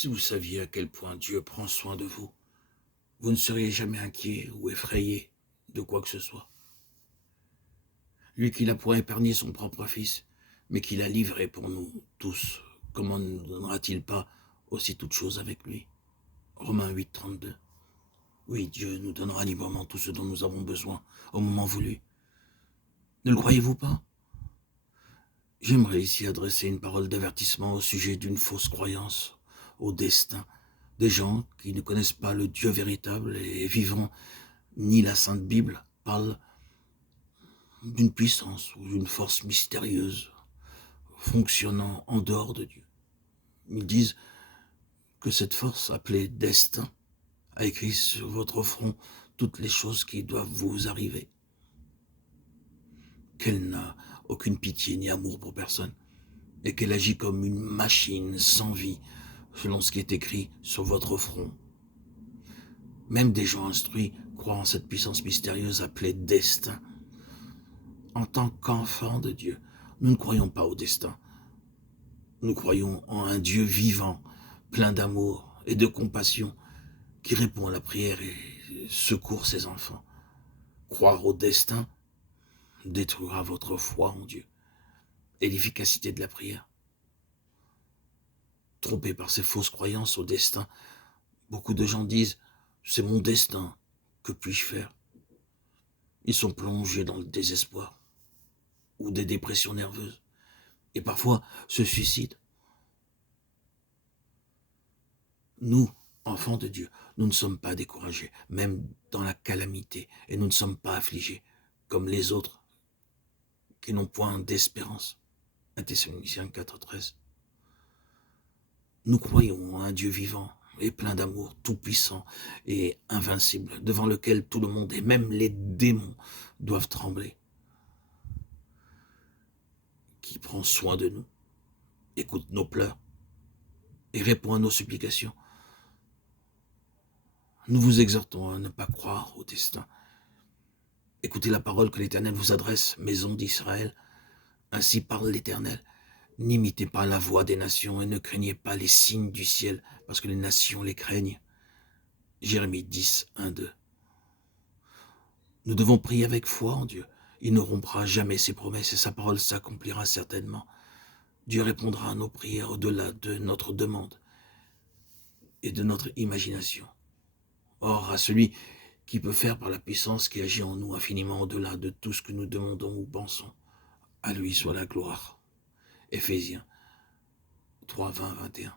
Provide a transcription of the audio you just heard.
Si vous saviez à quel point Dieu prend soin de vous, vous ne seriez jamais inquiet ou effrayé de quoi que ce soit. Lui qui n'a point épargné son propre fils, mais qui l'a livré pour nous tous, comment ne nous donnera-t-il pas aussi toute chose avec lui? Romains 8, 32. Oui, Dieu nous donnera librement tout ce dont nous avons besoin au moment voulu. Ne le croyez-vous pas? J'aimerais ici adresser une parole d'avertissement au sujet d'une fausse croyance au destin des gens qui ne connaissent pas le Dieu véritable et vivant, ni la Sainte Bible parle d'une puissance ou d'une force mystérieuse fonctionnant en dehors de Dieu. Ils disent que cette force appelée destin a écrit sur votre front toutes les choses qui doivent vous arriver, qu'elle n'a aucune pitié ni amour pour personne, et qu'elle agit comme une machine sans vie, selon ce qui est écrit sur votre front. Même des gens instruits croient en cette puissance mystérieuse appelée destin. En tant qu'enfants de Dieu, nous ne croyons pas au destin. Nous croyons en un Dieu vivant, plein d'amour et de compassion, qui répond à la prière et secourt ses enfants. Croire au destin détruira votre foi en Dieu et l'efficacité de la prière. Trompés par ces fausses croyances au destin, beaucoup de gens disent « c'est mon destin, que puis-je faire ?» Ils sont plongés dans le désespoir ou des dépressions nerveuses et parfois se suicident. Nous, enfants de Dieu, nous ne sommes pas découragés, même dans la calamité, et nous ne sommes pas affligés, comme les autres qui n'ont point d'espérance. 1 Thessaloniciens 4,13. Nous croyons en un Dieu vivant et plein d'amour, tout-puissant et invincible, devant lequel tout le monde et même les démons doivent trembler, qui prend soin de nous, écoute nos pleurs et répond à nos supplications. Nous vous exhortons à ne pas croire au destin. Écoutez la parole que l'Éternel vous adresse, maison d'Israël. Ainsi parle l'Éternel. N'imitez pas la voix des nations et ne craignez pas les signes du ciel, parce que les nations les craignent. Jérémie 10, 1, 2. Nous devons prier avec foi en Dieu. Il ne rompra jamais ses promesses et sa parole s'accomplira certainement. Dieu répondra à nos prières au-delà de notre demande et de notre imagination. Or, à celui qui peut faire par la puissance qui agit en nous infiniment au-delà de tout ce que nous demandons ou pensons, à lui soit la gloire. Éphésiens 3, 20, 21.